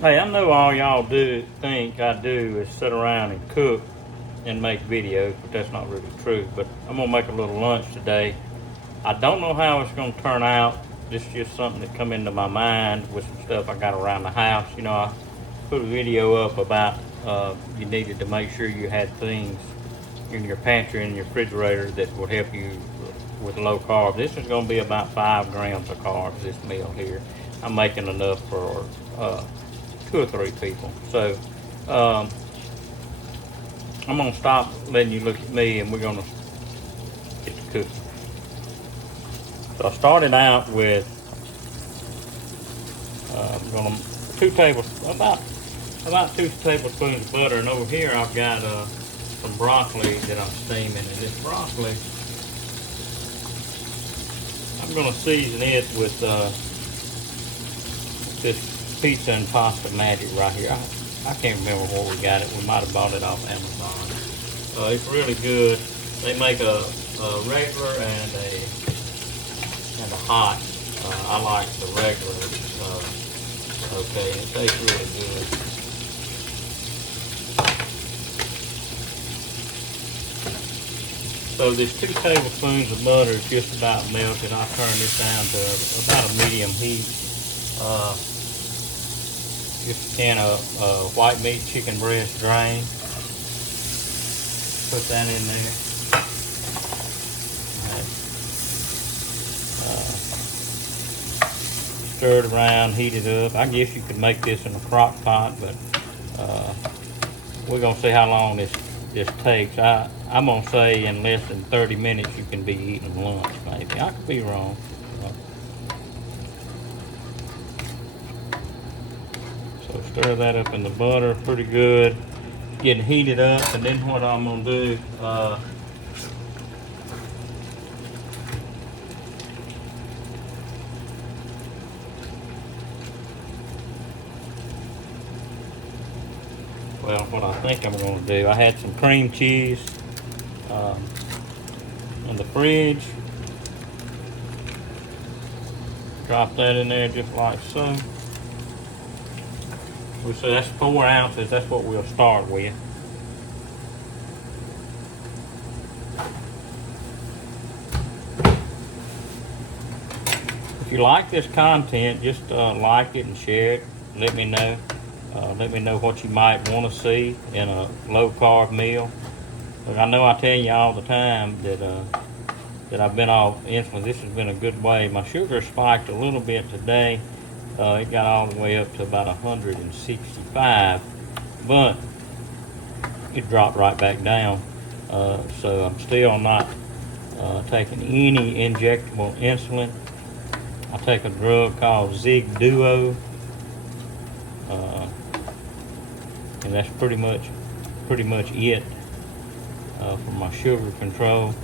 Hey, I know all y'all do think I do is sit around and cook and make videos, but that's not really true. But I'm gonna make a little lunch today. I don't know how it's gonna turn out. This is just something that come into my mind with some stuff I got around the house. You know, I put a video up about you needed to make sure you had things in your pantry and your refrigerator that would help you with low carb. This is going to be about 5 grams of carbs, this meal here. I'm making enough for 2 or 3 people. So um, I'm going to stop letting you look at me and we're going to get to cooking. So I started out with I'm going to about 2 tablespoons of butter, and over here I've got some broccoli that I'm steaming, and this broccoli I'm going to season it with this pizza and pasta magic right here. I can't remember where we got it. We might have bought it off Amazon. It's really good. They make a regular and a hot. I like the regular. Okay, it tastes really good. So this 2 tablespoons of butter is just about melted. I'll turn this down to about a medium heat. Just a can of white meat chicken breast drained. Put that in there. Stir it around, heat it up. I guess you could make this in a crock pot, but we're gonna see how long this takes. I'm gonna say in less than 30 minutes you can be eating lunch, maybe. I could be wrong. So stir that up in the butter pretty good, getting heated up, and then what I'm gonna do, well, what I think I'm gonna do, I had some cream cheese in the fridge. Drop that in there just like so. We say that's 4 ounces. That's what we'll start with. If you like this content, just like it and share it. Let me know. Let me know what you might want to see in a low carb meal. But I know I tell you all the time that I've been off insulin. This has been a good way. My sugar spiked a little bit today. It got all the way up to about 165, but it dropped right back down. So I'm still not taking any injectable insulin. I take a drug called Zig Duo, and that's pretty much it for my sugar control.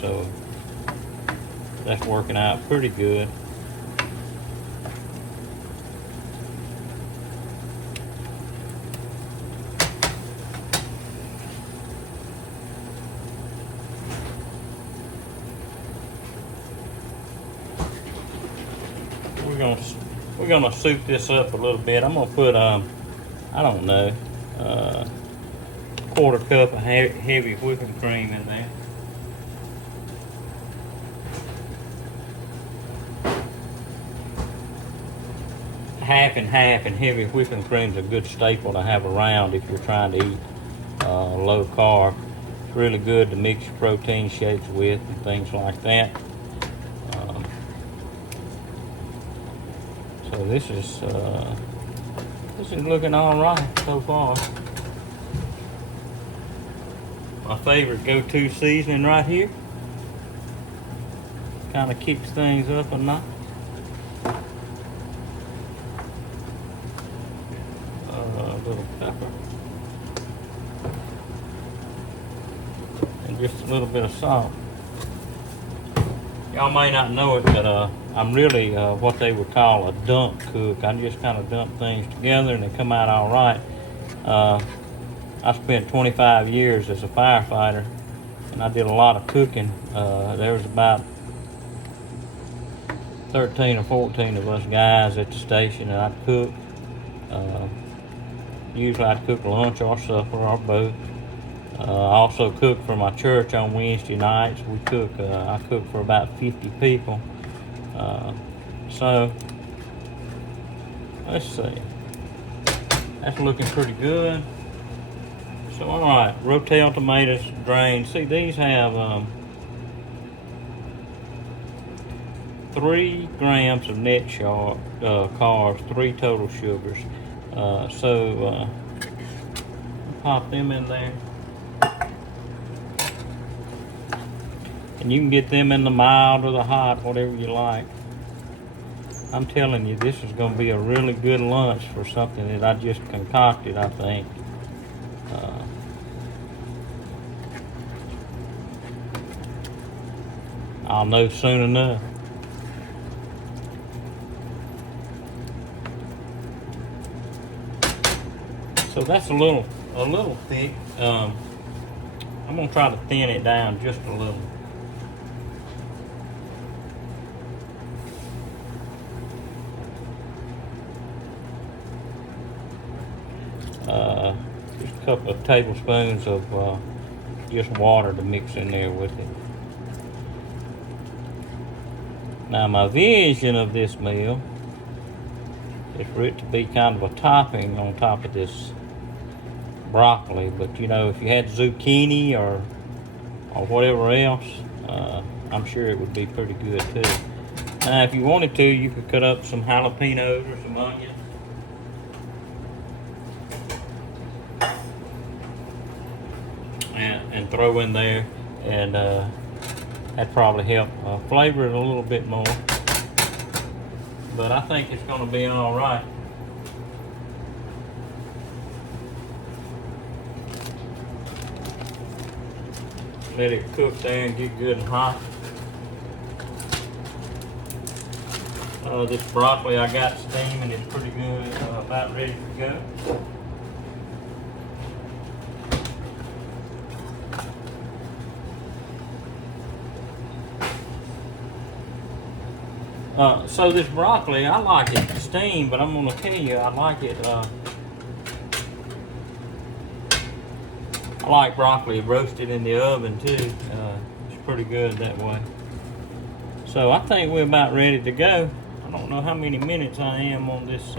So that's working out pretty good. We're gonna soup this up a little bit. I'm gonna put I don't know, 1/4 cup of heavy whipping cream in there. Half and half, and heavy whipping cream is a good staple to have around if you're trying to eat low carb. It's really good to mix your protein shakes with and things like that. So this is looking all right so far. My favorite go-to seasoning right here. Kind of kicks things up a notch. A little pepper. And just a little bit of salt. Y'all may not know it, but I'm really what they would call a dump cook. I just kind of dump things together and they come out all right. I spent 25 years as a firefighter, and I did a lot of cooking. There was about 13 or 14 of us guys at the station, and I'd cook. Usually I'd cook lunch or supper or both. I also cook for my church on Wednesday nights. I cook for about 50 people. So let's see. That's looking pretty good. So all right, Rotel tomatoes drained. See, these have 3 grams of net carbs, 3 total sugars. Pop them in there. And you can get them in the mild or the hot, whatever you like. I'm telling you, this is going to be a really good lunch for something that I just concocted, I think. I'll know soon enough. So that's a little thick. I'm gonna try to thin it down just a little. Just a couple of tablespoons of just water to mix in there with it. Now my vision of this meal is for it to be kind of a topping on top of this broccoli, but you know, if you had zucchini or whatever else, I'm sure it would be pretty good too. Now if you wanted to, you could cut up some jalapenos or some onions. And throw in there, and that'd probably help flavor it a little bit more. But I think it's going to be all right. Let it cook there and get good and hot. This broccoli I got steaming is pretty good, about ready to go. So this broccoli, I like it steamed, but I'm gonna tell you, I like it. I like broccoli roasted in the oven too. It's pretty good that way. So I think we're about ready to go. I don't know how many minutes I am on this.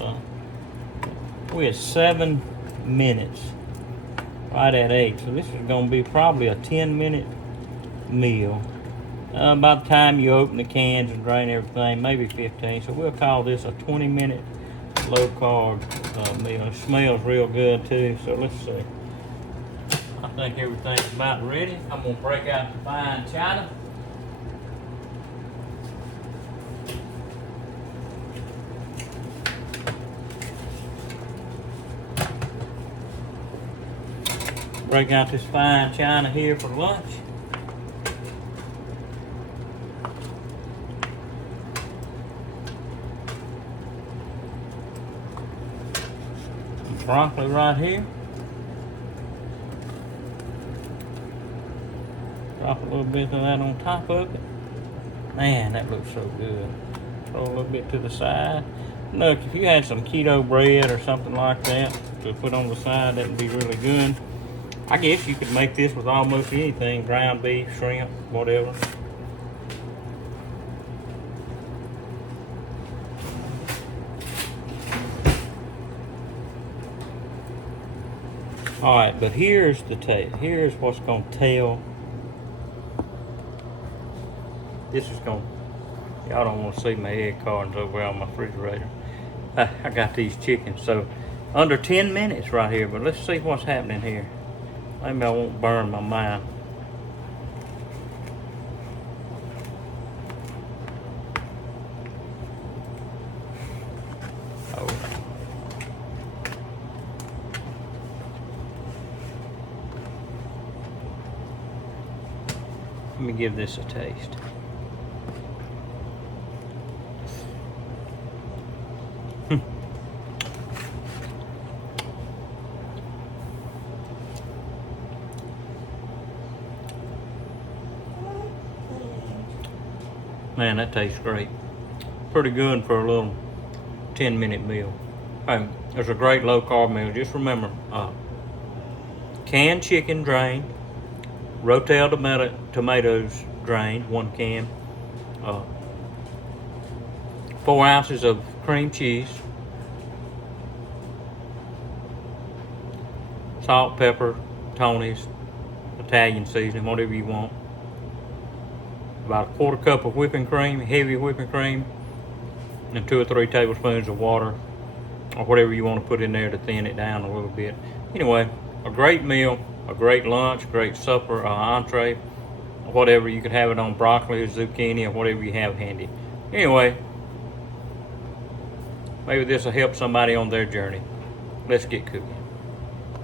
We're at 7 minutes, right at 8. So this is gonna be probably a 10-minute meal. By the time you open the cans and drain everything, maybe 15. So we'll call this a 20-minute low-carb meal. It smells real good too, so let's see. I think everything's about ready. I'm gonna break out the fine china. Break out this fine china here for lunch. Broccoli right here. Drop a little bit of that on top of it. Man, that looks so good. Throw a little bit to the side. Look, if you had some keto bread or something like that to put on the side, that would be really good. I guess you could make this with almost anything, ground beef, shrimp, whatever. All right, but here's what's gonna tell. This is gonna, y'all don't want to see my egg cartons over there on my refrigerator. I got these chickens, so under 10 minutes right here, but let's see what's happening here. Maybe I won't burn my mouth. Oh. Let me give this a taste. Man, that tastes great. pretty good for a little 10-minute meal. Hey, it's a great low carb meal. Just remember, canned chicken drained, Rotel tomatoes drained, 1 can, 4 ounces of cream cheese, salt, pepper, Tony's, Italian seasoning, whatever you want. About a 1/4 cup of whipping cream, heavy whipping cream, and 2 or 3 tablespoons of water, or whatever you want to put in there to thin it down a little bit. Anyway, a great meal, a great lunch, great supper, entree, whatever. You could have it on broccoli or zucchini or whatever you have handy. Anyway, maybe this will help somebody on their journey. Let's get cooking.